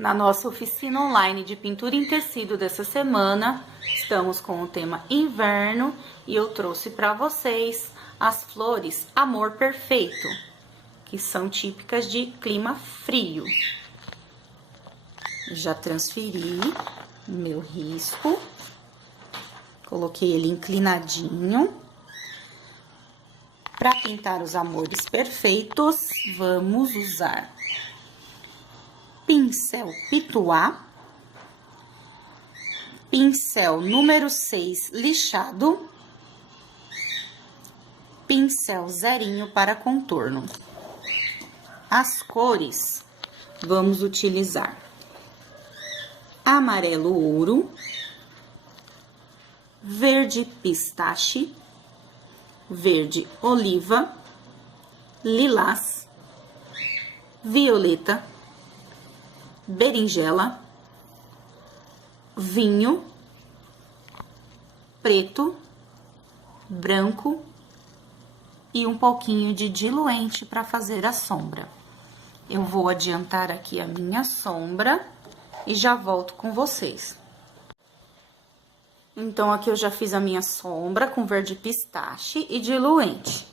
Na nossa oficina online de pintura em tecido dessa semana, estamos com o tema inverno e eu trouxe para vocês as flores Amor Perfeito, que são típicas de clima frio. Já transferi meu risco, coloquei ele inclinadinho. Para pintar os amores perfeitos, vamos usar pincel Pituá, pincel número 6 lixado, pincel zerinho para contorno. As cores vamos utilizar amarelo ouro, verde pistache, verde oliva, lilás, violeta, berinjela, vinho, preto, branco e um pouquinho de diluente para fazer a sombra. Eu vou adiantar aqui a minha sombra e já volto com vocês. Então, aqui eu já fiz a minha sombra com verde pistache e diluente.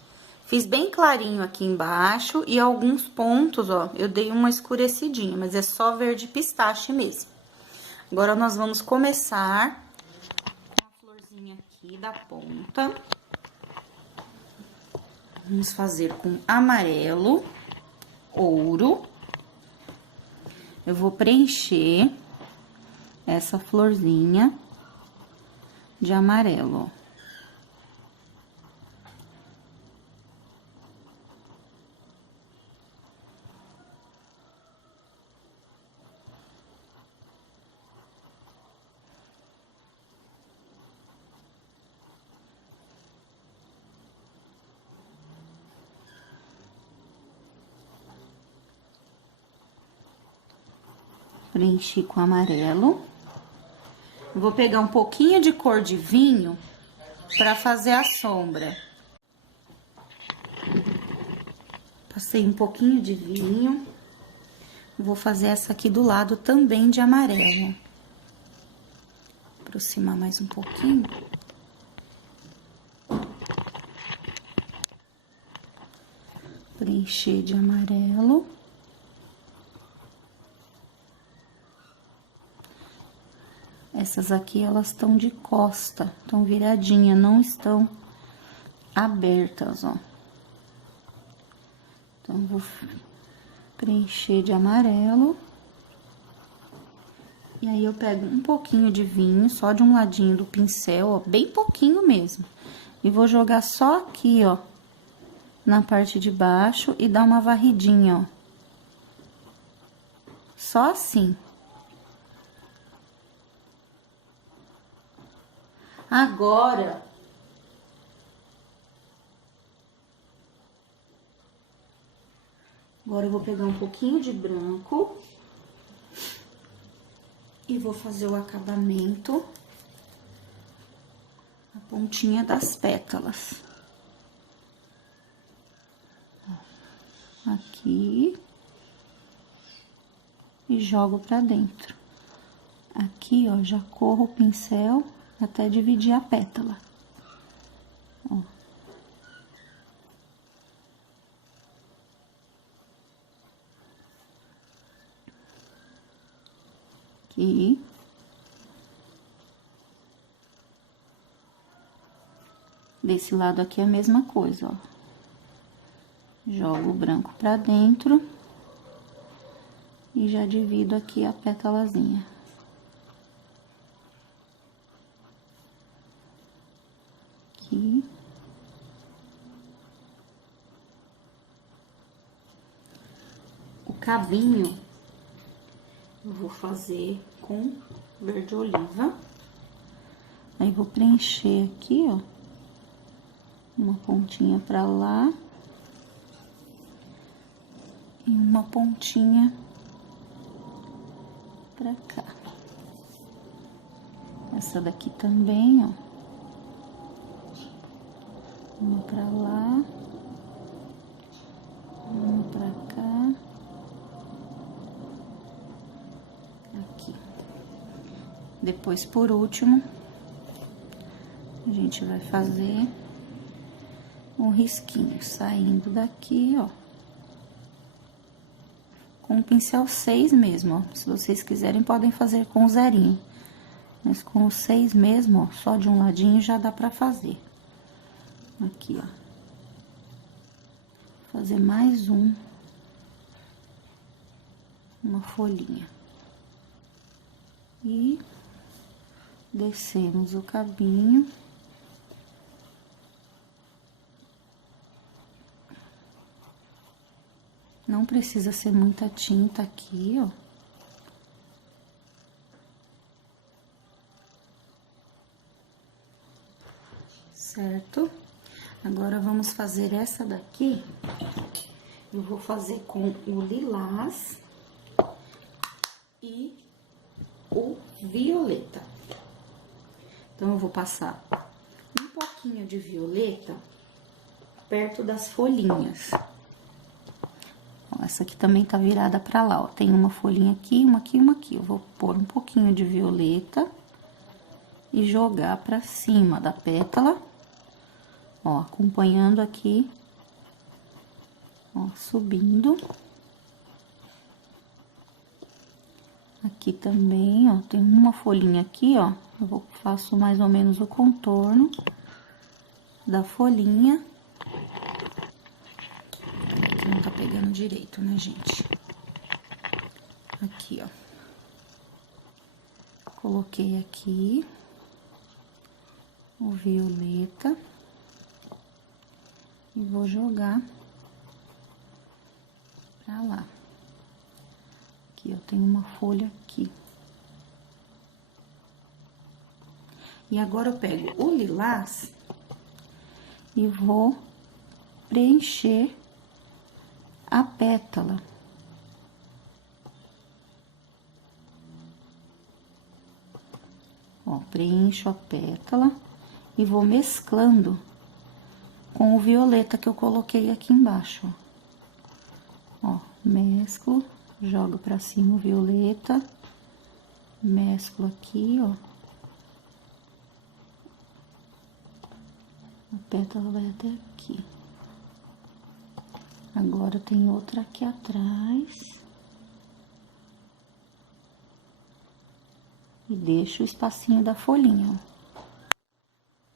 Fiz bem clarinho aqui embaixo e alguns pontos, ó, eu dei uma escurecidinha, mas é só verde pistache mesmo. Agora, nós vamos começar com a florzinha aqui da ponta. Vamos fazer com amarelo, ouro. Eu vou preencher essa florzinha de amarelo. Preenchi com amarelo. Vou pegar um pouquinho de cor de vinho para fazer a sombra. Passei um pouquinho de vinho. Vou fazer essa aqui do lado também de amarelo. Aproximar mais um pouquinho. Preencher de amarelo. Essas aqui, elas estão de costa, estão viradinhas, não estão abertas, ó. Então, vou preencher de amarelo. E aí, eu pego um pouquinho de vinho, só de um ladinho do pincel, ó, bem pouquinho mesmo. E vou jogar só aqui, ó, na parte de baixo e dar uma varridinha, ó. Só assim. Agora, eu vou pegar um pouquinho de branco e vou fazer o acabamento na pontinha das pétalas. Aqui e jogo pra dentro. Aqui, ó, já corro o pincel até dividir a pétala. Ó. Aqui. Desse lado aqui é a mesma coisa, ó. Jogo o branco pra dentro e já divido aqui a pétalazinha. Aqui. O cabinho eu vou fazer com verde oliva. Aí, vou preencher aqui, ó, uma pontinha pra lá e uma pontinha pra cá. Essa daqui também, ó. Uma pra lá, uma pra cá aqui. Depois, por último, a gente vai fazer um risquinho saindo daqui, ó. Com o pincel 6 mesmo, ó. Se vocês quiserem, podem fazer com o zerinho. Mas com o 6 mesmo, ó, só de um ladinho já dá pra fazer. Aqui, ó. Fazer mais uma folhinha. E descemos o cabinho. Não precisa ser muita tinta aqui, ó. Certo? Agora, vamos fazer essa daqui. Eu vou fazer com o lilás e o violeta. Então, eu vou passar um pouquinho de violeta perto das folhinhas. Ó, essa aqui também tá virada pra lá, ó. Tem uma folhinha aqui, uma aqui e uma aqui. Eu vou pôr um pouquinho de violeta e jogar pra cima da pétala. Ó, acompanhando aqui, ó, subindo. Aqui também, ó, tem uma folhinha aqui, ó. Eu faço mais ou menos o contorno da folhinha. Aqui não tá pegando direito, né, gente? Aqui, ó. Coloquei aqui o violeta. E vou jogar pra lá. Aqui, eu tenho uma folha aqui. E agora, eu pego o lilás e vou preencher a pétala. Ó, preencho a pétala e vou mesclando com o violeta que eu coloquei aqui embaixo, ó. Ó, mesclo, jogo pra cima o violeta, mesclo aqui, ó. A pétala vai até aqui. Agora, tem outra aqui atrás. E deixo o espacinho da folhinha,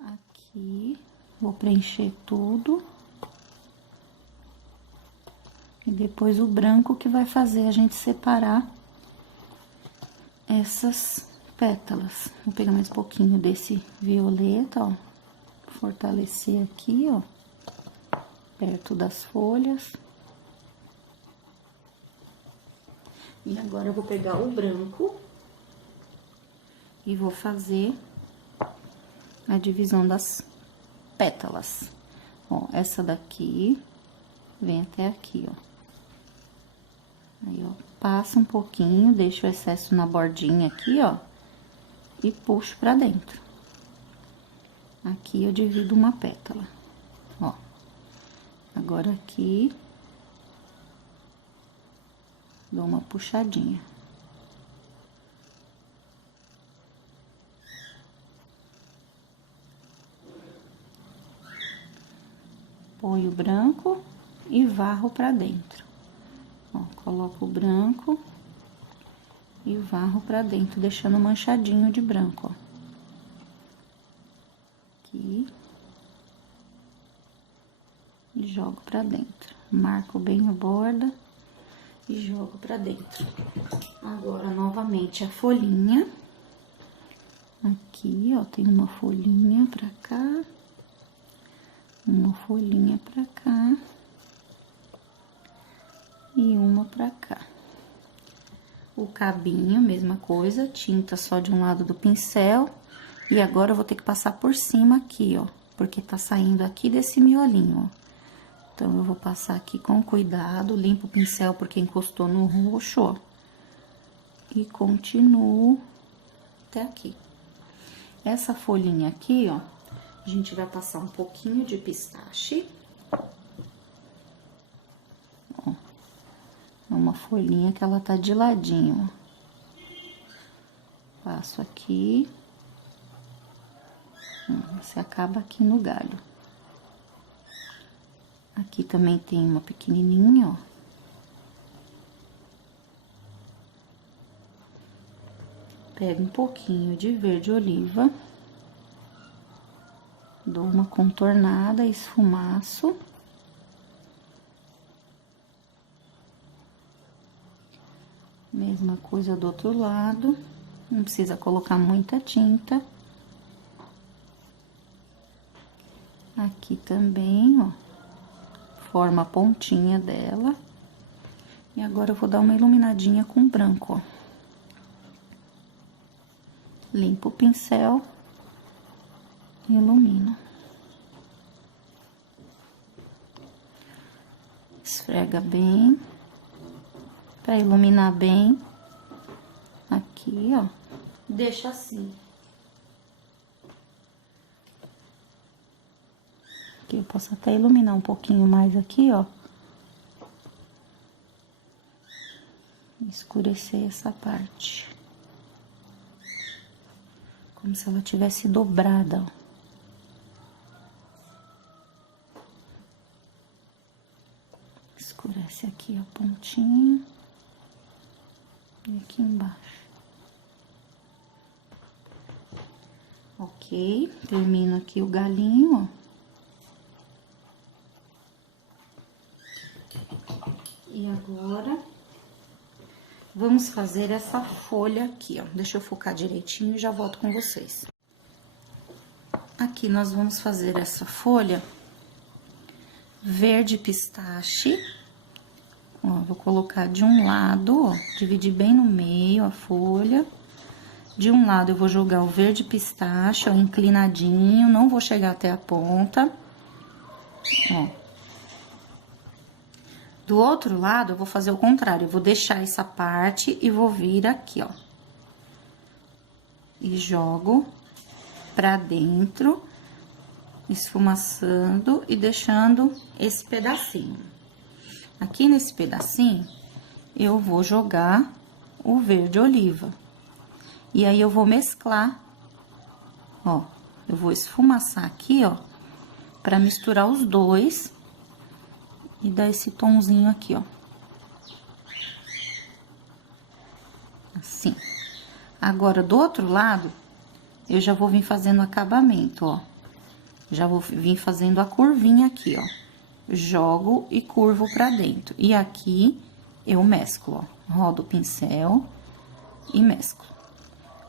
ó. Aqui. Vou preencher tudo. E depois o branco que vai fazer a gente separar essas pétalas. Vou pegar mais um pouquinho desse violeta, ó. Fortalecer aqui, ó. Perto das folhas. E agora, eu vou pegar o branco. E vou fazer a divisão das pétalas. Ó, essa daqui vem até aqui, ó. Aí, ó, passa um pouquinho, deixa o excesso na bordinha aqui, ó, e puxo pra dentro. Aqui eu divido uma pétala, ó. Agora aqui dou uma puxadinha. Ponho o branco e varro pra dentro. Ó, coloco o branco e varro pra dentro, deixando manchadinho de branco, ó. Aqui. E jogo pra dentro. Marco bem a borda e jogo pra dentro. Agora, novamente, a folhinha. Aqui, ó, tem uma folhinha pra cá. Uma folhinha pra cá. E uma pra cá. O cabinho, mesma coisa, tinta só de um lado do pincel. E agora, eu vou ter que passar por cima aqui, ó. Porque tá saindo aqui desse miolinho, ó. Então, eu vou passar aqui com cuidado, limpo o pincel porque encostou no roxo, ó. E continuo até aqui. Essa folhinha aqui, ó. A gente vai passar um pouquinho de pistache. Ó, é uma folhinha que ela tá de ladinho, ó. Passo aqui. Você acaba aqui no galho. Aqui também tem uma pequenininha, ó. Pego um pouquinho de verde oliva. Dou uma contornada, esfumaço. Mesma coisa do outro lado. Não precisa colocar muita tinta. Aqui também, ó. Forma a pontinha dela. E agora eu vou dar uma iluminadinha com branco, ó. Limpo o pincel e ilumino. Esfrega bem, para iluminar bem. Aqui, ó. Deixa assim. Aqui eu posso até iluminar um pouquinho mais aqui, ó. Escurecer essa parte. Como se ela tivesse dobrada, ó. Escurece aqui a pontinha. E aqui embaixo. Ok, termino aqui o galinho, ó. E agora, vamos fazer essa folha aqui, ó. Deixa eu focar direitinho e já volto com vocês. Aqui nós vamos fazer essa folha verde pistache. Ó, vou colocar de um lado, ó, dividir bem no meio a folha. De um lado eu vou jogar o verde pistache, ó, inclinadinho, não vou chegar até a ponta. Ó. Do outro lado, eu vou fazer o contrário, eu vou deixar essa parte e vou vir aqui, ó. E jogo pra dentro, esfumaçando e deixando esse pedacinho. Aqui nesse pedacinho, eu vou jogar o verde oliva. E aí, eu vou mesclar, ó, eu vou esfumaçar aqui, ó, pra misturar os dois. E dar esse tomzinho aqui, ó. Assim. Agora, do outro lado, eu já vou vir fazendo acabamento, ó. Já vou vir fazendo a curvinha aqui, ó. Jogo e curvo pra dentro. E aqui, eu mesclo, ó. Rodo o pincel e mesclo.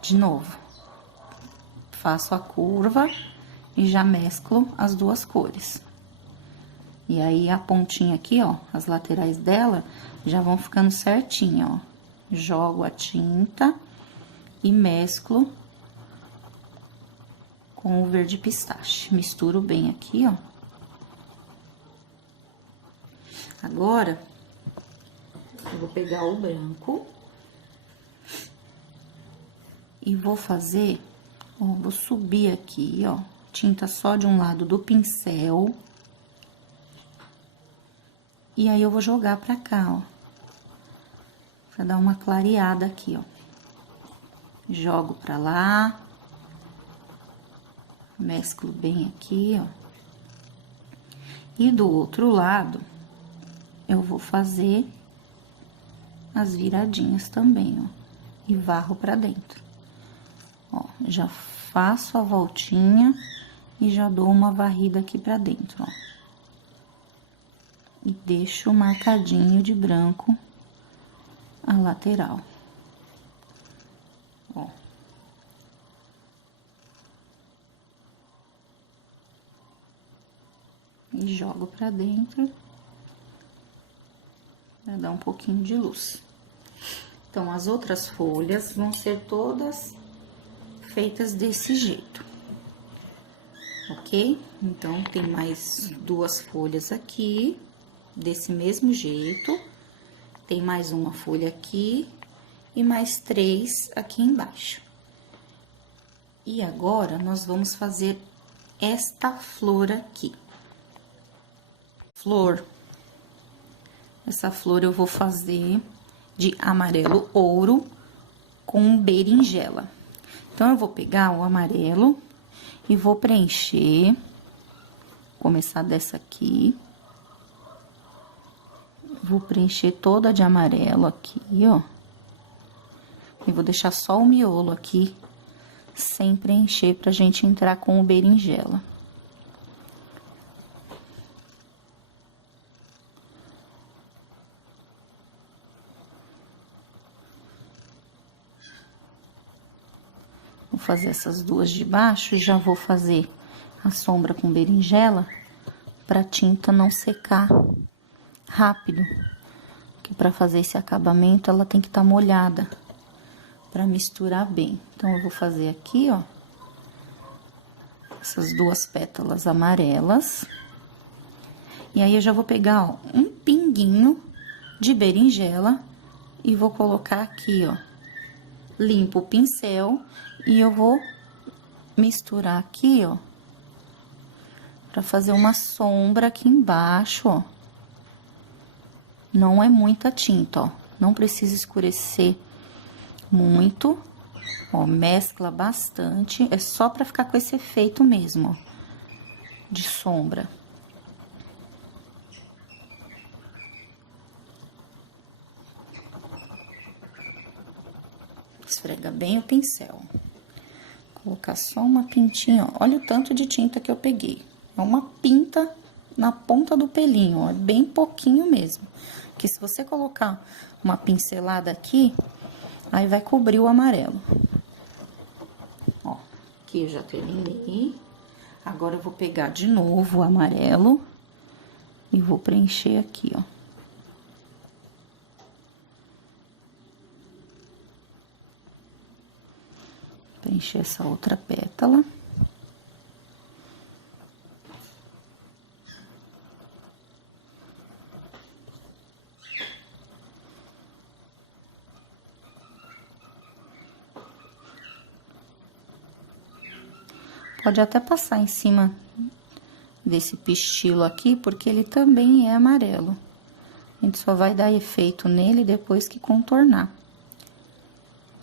De novo. Faço a curva e já mesclo as duas cores. E aí, a pontinha aqui, ó, as laterais dela já vão ficando certinha, ó. Jogo a tinta e mesclo com o verde pistache. Misturo bem aqui, ó. Agora, eu vou pegar o branco e vou fazer, ó, vou subir aqui, ó, tinta só de um lado do pincel. E aí, eu vou jogar pra cá, ó. Pra dar uma clareada aqui, ó. Jogo pra lá. Mesclo bem aqui, ó. E do outro lado, eu vou fazer as viradinhas também, ó. E varro pra dentro. Ó, já faço a voltinha e já dou uma varrida aqui pra dentro, ó. E deixo marcadinho de branco a lateral. Ó. E jogo pra dentro. Pra dar um pouquinho de luz. Então, as outras folhas vão ser todas feitas desse jeito. Ok? Então, tem mais duas folhas aqui. Desse mesmo jeito, tem mais uma folha aqui e mais 3 aqui embaixo. E agora, nós vamos fazer esta flor aqui. Flor, essa flor eu vou fazer de amarelo ouro com berinjela. Então, eu vou pegar o amarelo e vou preencher. Começar dessa aqui. Vou preencher toda de amarelo aqui, ó. E vou deixar só o miolo aqui, sem preencher, pra gente entrar com o berinjela. Vou fazer essas duas de baixo e já vou fazer a sombra com berinjela, pra tinta não secar rápido. Porque pra fazer esse acabamento, ela tem que estar molhada, pra misturar bem. Então, eu vou fazer aqui, ó, essas duas pétalas amarelas. E aí, eu já vou pegar, ó, um pinguinho de berinjela e vou colocar aqui, ó. Limpo o pincel e eu vou misturar aqui, ó, pra fazer uma sombra aqui embaixo, ó. Não é muita tinta, ó. Não precisa escurecer muito. Ó, mescla bastante. É só pra ficar com esse efeito mesmo, ó, de sombra. Esfrega bem o pincel. Colocar só uma pintinha, ó. Olha o tanto de tinta que eu peguei. É uma pinta na ponta do pelinho, ó. Bem pouquinho mesmo. Porque se você colocar uma pincelada aqui, aí vai cobrir o amarelo. Ó, aqui eu já terminei. Agora, eu vou pegar de novo o amarelo e vou preencher aqui, ó. Preencher essa outra pétala. Pode até passar em cima desse pistilo aqui, porque ele também é amarelo. A gente só vai dar efeito nele depois que contornar.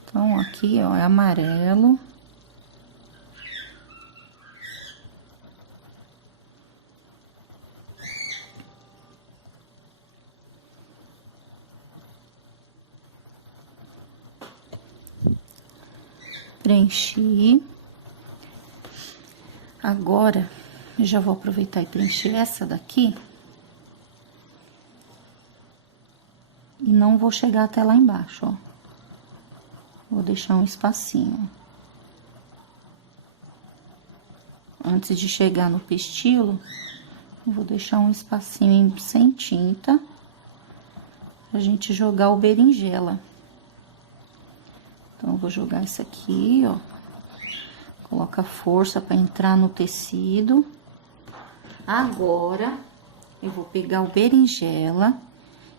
Então, aqui, ó, é amarelo. Preenchi. Agora, eu já vou aproveitar e preencher essa daqui. E não vou chegar até lá embaixo, ó. Vou deixar um espacinho. Antes de chegar no pistilo, eu vou deixar um espacinho sem tinta, pra gente jogar o berinjela. Então, eu vou jogar isso aqui, ó. Coloca força pra entrar no tecido. Agora, eu vou pegar o berinjela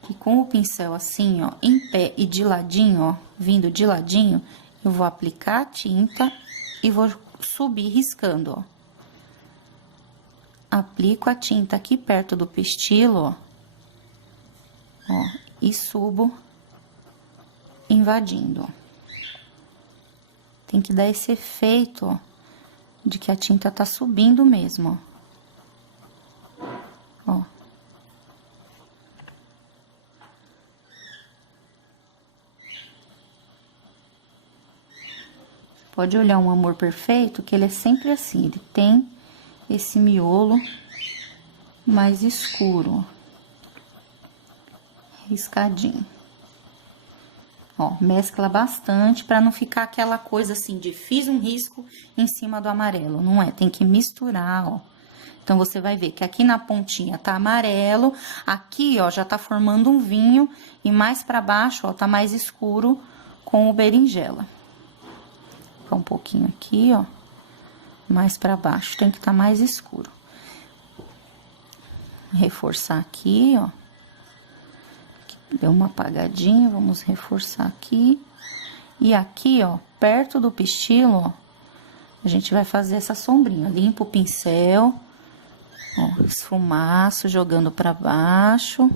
e com o pincel assim, ó, em pé e de ladinho, ó, vindo de ladinho, eu vou aplicar a tinta e vou subir riscando, ó. Aplico a tinta aqui perto do pistilo, ó, e subo invadindo, ó. Tem que dar esse efeito, ó, de que a tinta tá subindo mesmo, ó. Ó. Pode olhar um Amor Perfeito, que ele é sempre assim, ele tem esse miolo mais escuro, ó. Riscadinho. Ó, mescla bastante pra não ficar aquela coisa assim de fiz um risco em cima do amarelo, não é? Tem que misturar, ó. Então, você vai ver que aqui na pontinha tá amarelo, aqui, ó, já tá formando um vinho e mais pra baixo, ó, tá mais escuro com o berinjela. Vou colocar um pouquinho aqui, ó, mais pra baixo, tem que tá mais escuro. Reforçar aqui, ó. Deu uma apagadinha, vamos reforçar aqui. E aqui, ó, perto do pistilo, ó, a gente vai fazer essa sombrinha. Limpa o pincel, ó, esfumaço, jogando pra baixo.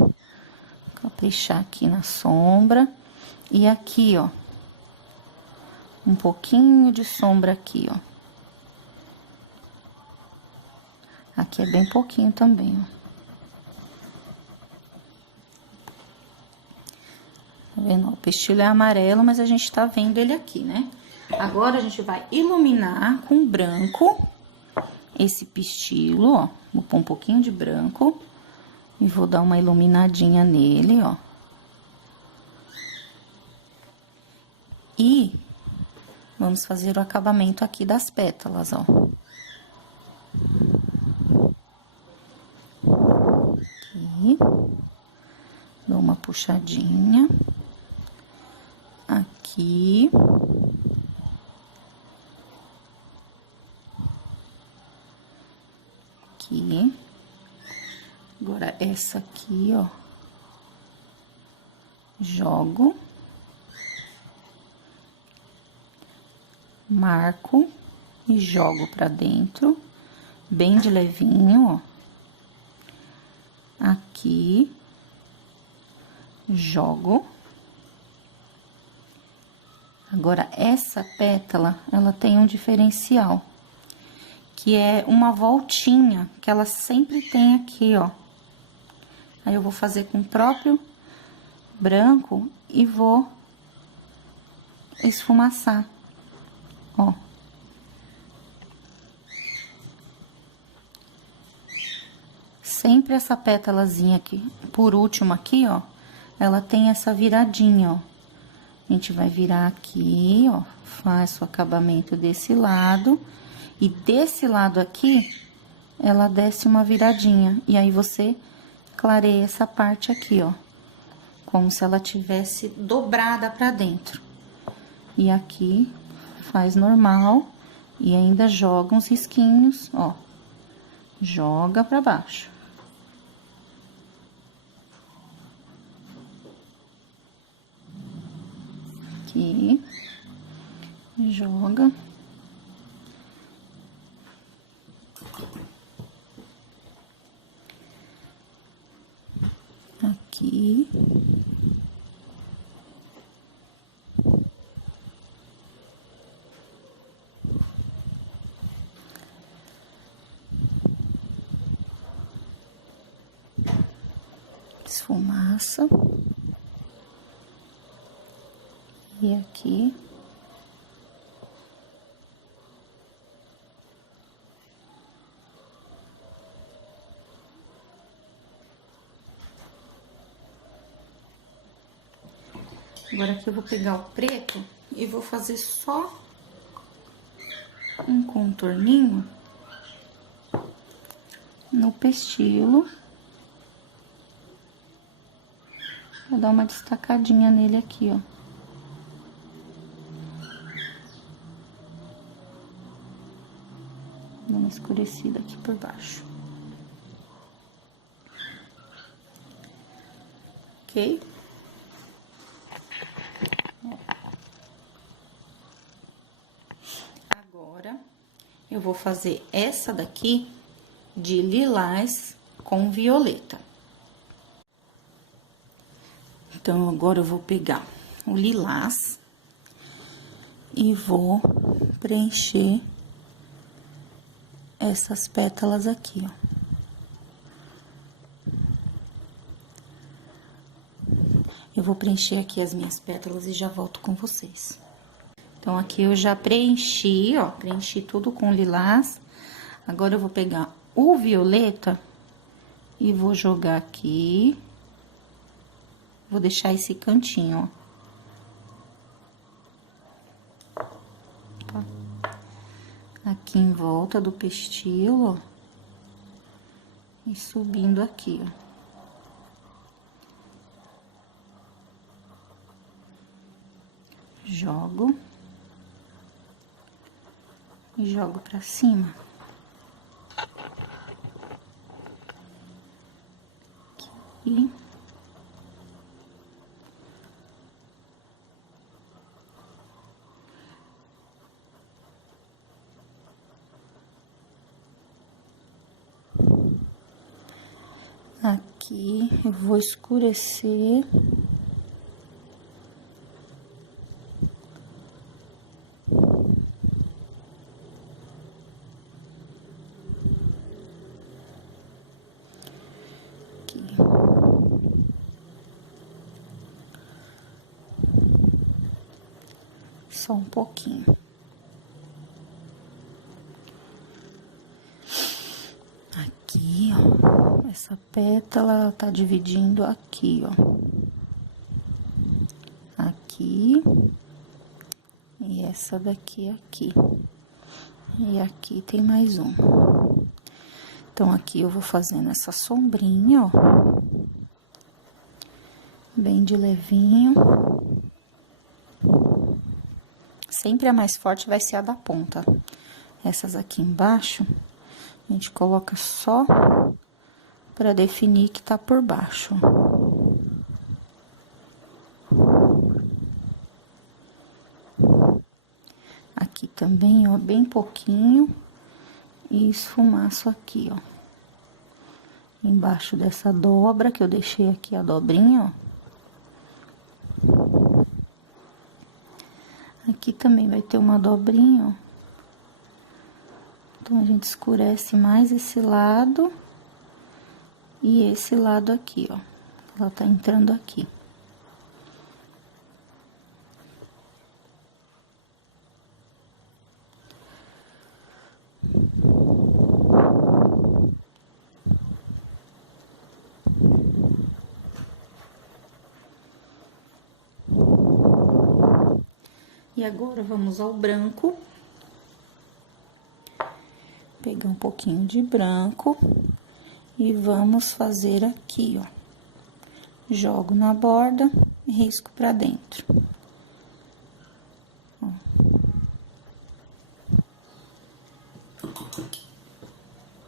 Caprichar aqui na sombra. E aqui, ó, um pouquinho de sombra aqui, ó. Aqui é bem pouquinho também, ó. Tá vendo? O pestilho é amarelo, mas a gente tá vendo ele aqui, né? Agora, a gente vai iluminar com branco esse pistilo, ó. Vou pôr um pouquinho de branco e vou dar uma iluminadinha nele, ó. E vamos fazer o acabamento aqui das pétalas, ó. Aqui. Dou uma puxadinha. Aqui. Aqui. Agora, essa aqui, ó. Jogo. Marco e jogo pra dentro, bem de levinho, ó. Aqui. Jogo. Agora, essa pétala, ela tem um diferencial, que é uma voltinha, que ela sempre tem aqui, ó. Aí, eu vou fazer com o próprio branco e vou esfumaçar, ó. Sempre essa pétalazinha aqui, por último aqui, ó, ela tem essa viradinha, ó. A gente vai virar aqui, ó, faz o acabamento desse lado. E desse lado aqui, ela desce uma viradinha. E aí, você clareia essa parte aqui, ó. Como se ela tivesse dobrada pra dentro. E aqui, faz normal. E ainda joga uns risquinhos, ó. Joga pra baixo. Aqui, joga. Aqui. Esfumaça. E aqui. Agora, aqui eu vou pegar o preto e vou fazer só um contorninho no pestilo. Vou dar uma destacadinha nele aqui, ó. Dá uma escurecida aqui por baixo. Ok? Agora, eu vou fazer essa daqui de lilás com violeta. Então, agora eu vou pegar o lilás e vou preencher essas pétalas aqui, ó. Eu vou preencher aqui as minhas pétalas e já volto com vocês. Então, aqui eu já preenchi, ó, preenchi tudo com lilás. Agora, eu vou pegar o violeta e vou jogar aqui. Vou deixar esse cantinho, ó. Aqui em volta do pestilo, ó. E subindo aqui, ó. Jogo. E jogo pra cima. Aqui. Aqui eu vou escurecer. Só um pouquinho. Aqui, ó, essa pétala, ela tá dividindo aqui, ó. Aqui. E essa daqui aqui. E aqui tem mais um. Então, aqui eu vou fazendo essa sombrinha, ó. Bem de levinho. Sempre a mais forte vai ser a da ponta. Essas aqui embaixo, a gente coloca só pra definir que tá por baixo. Aqui também, ó, bem pouquinho. E esfumaço aqui, ó. Embaixo dessa dobra, que eu deixei aqui a dobrinha, ó. Aqui também vai ter uma dobrinha, ó. Então, a gente escurece mais esse lado e esse lado aqui, ó. Ela tá entrando aqui. E agora, vamos ao branco. Pegar um pouquinho de branco e vamos fazer aqui, ó. Jogo na borda e risco pra dentro. Ó. Vou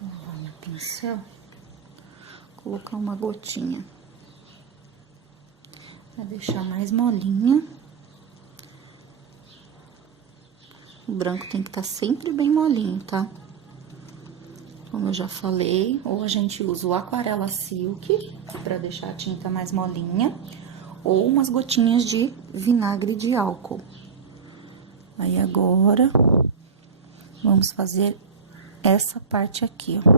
lavar meu pincel. Colocar uma gotinha. Pra deixar mais molinha. O branco tem que estar sempre bem molinho, tá? Como eu já falei, ou a gente usa o Aquarela Silk pra deixar a tinta mais molinha, ou umas gotinhas de vinagre de álcool. Aí agora, vamos fazer essa parte aqui, ó.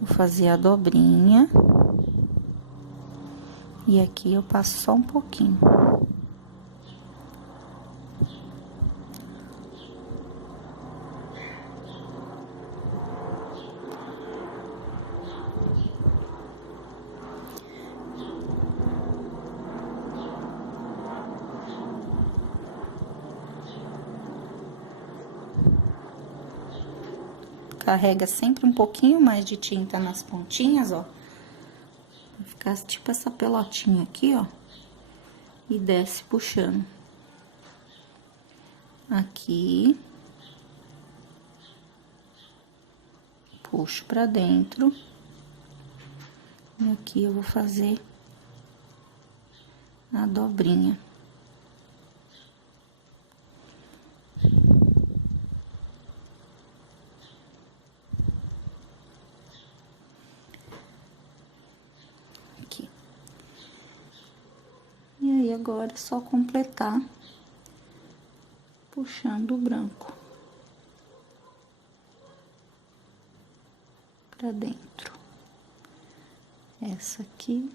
Vou fazer a dobrinha. E aqui eu passo só um pouquinho. Carrega sempre um pouquinho mais de tinta nas pontinhas, ó. Vai ficar tipo essa pelotinha aqui, ó. E desce puxando. Aqui. Puxo pra dentro. E aqui eu vou fazer a dobrinha. Aqui. E aí, agora é só completar puxando o branco pra dentro. Essa aqui.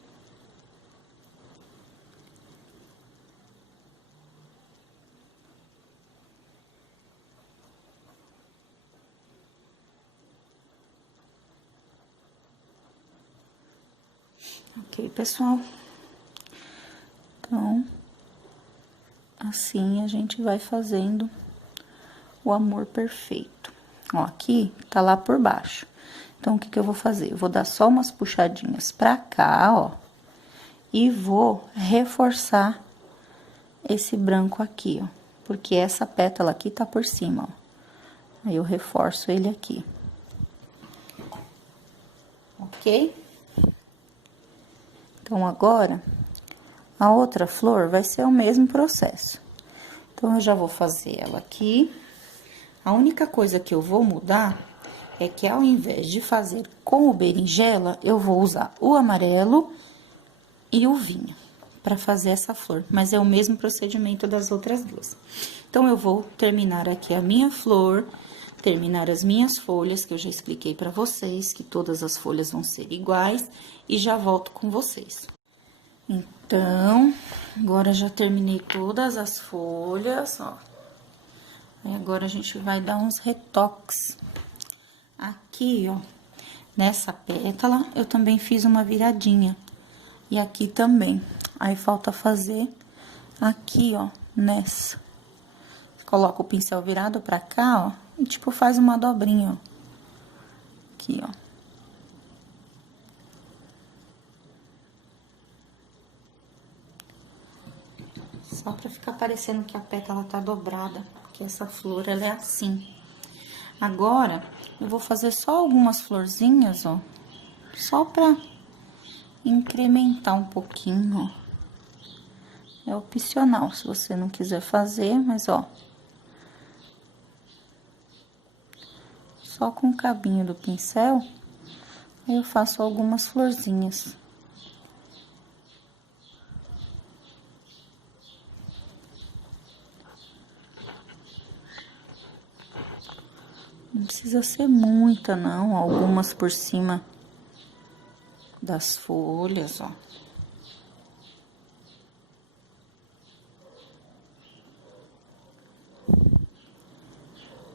Ok, pessoal? Então, assim a gente vai fazendo o amor perfeito. Ó, aqui tá lá por baixo. Então, o que que eu vou fazer? Eu vou dar só umas puxadinhas pra cá, ó. E vou reforçar esse branco aqui, ó. Porque essa pétala aqui tá por cima, ó. Aí, eu reforço ele aqui. Ok? Então, agora, a outra flor vai ser o mesmo processo. Então, eu já vou fazer ela aqui. A única coisa que eu vou mudar é que ao invés de fazer com o berinjela, eu vou usar o amarelo e o vinho para fazer essa flor. Mas é o mesmo procedimento das outras duas. Então, eu vou terminar aqui a minha flor, terminar as minhas folhas, que eu já expliquei para vocês, que todas as folhas vão ser iguais, e já volto com vocês. Então, agora já terminei todas as folhas, ó. Aí agora a gente vai dar uns retoques. Aqui, ó, nessa pétala, eu também fiz uma viradinha. E aqui também. Aí, falta fazer aqui, ó, nessa. Coloca o pincel virado pra cá, ó, e tipo faz uma dobrinha, ó. Aqui, ó. Só pra ficar parecendo que a pétala tá dobrada, porque essa flor, ela é assim. Agora, eu vou fazer só algumas florzinhas, ó, só pra incrementar um pouquinho, ó. É opcional, se você não quiser fazer, mas, ó. Só com o cabinho do pincel, eu faço algumas florzinhas. Não precisa ser muita, não. Algumas por cima das folhas, ó.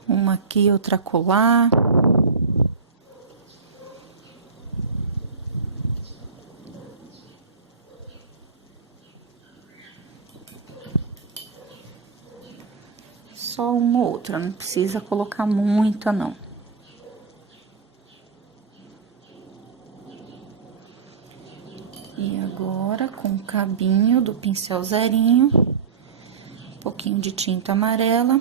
Uma aqui, outra colar. Só uma ou outra, não precisa colocar muita, não. E agora, com o cabinho do pincel zerinho, um pouquinho de tinta amarela,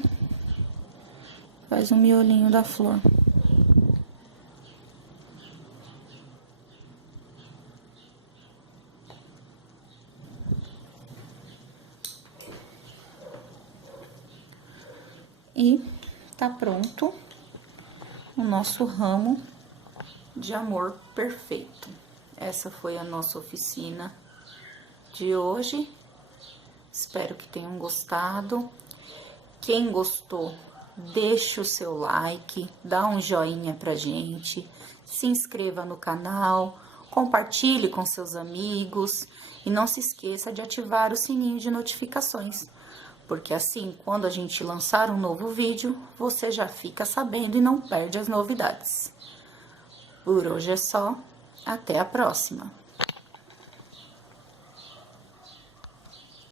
faz o miolinho da flor. E tá pronto o nosso ramo de amor perfeito. Essa foi a nossa oficina de hoje. Espero que tenham gostado. Quem gostou, deixa o seu like, dá um joinha pra gente, se inscreva no canal, compartilhe com seus amigos e não se esqueça de ativar o sininho de notificações, porque assim, quando a gente lançar um novo vídeo, você já fica sabendo e não perde as novidades. Por hoje é só, até a próxima!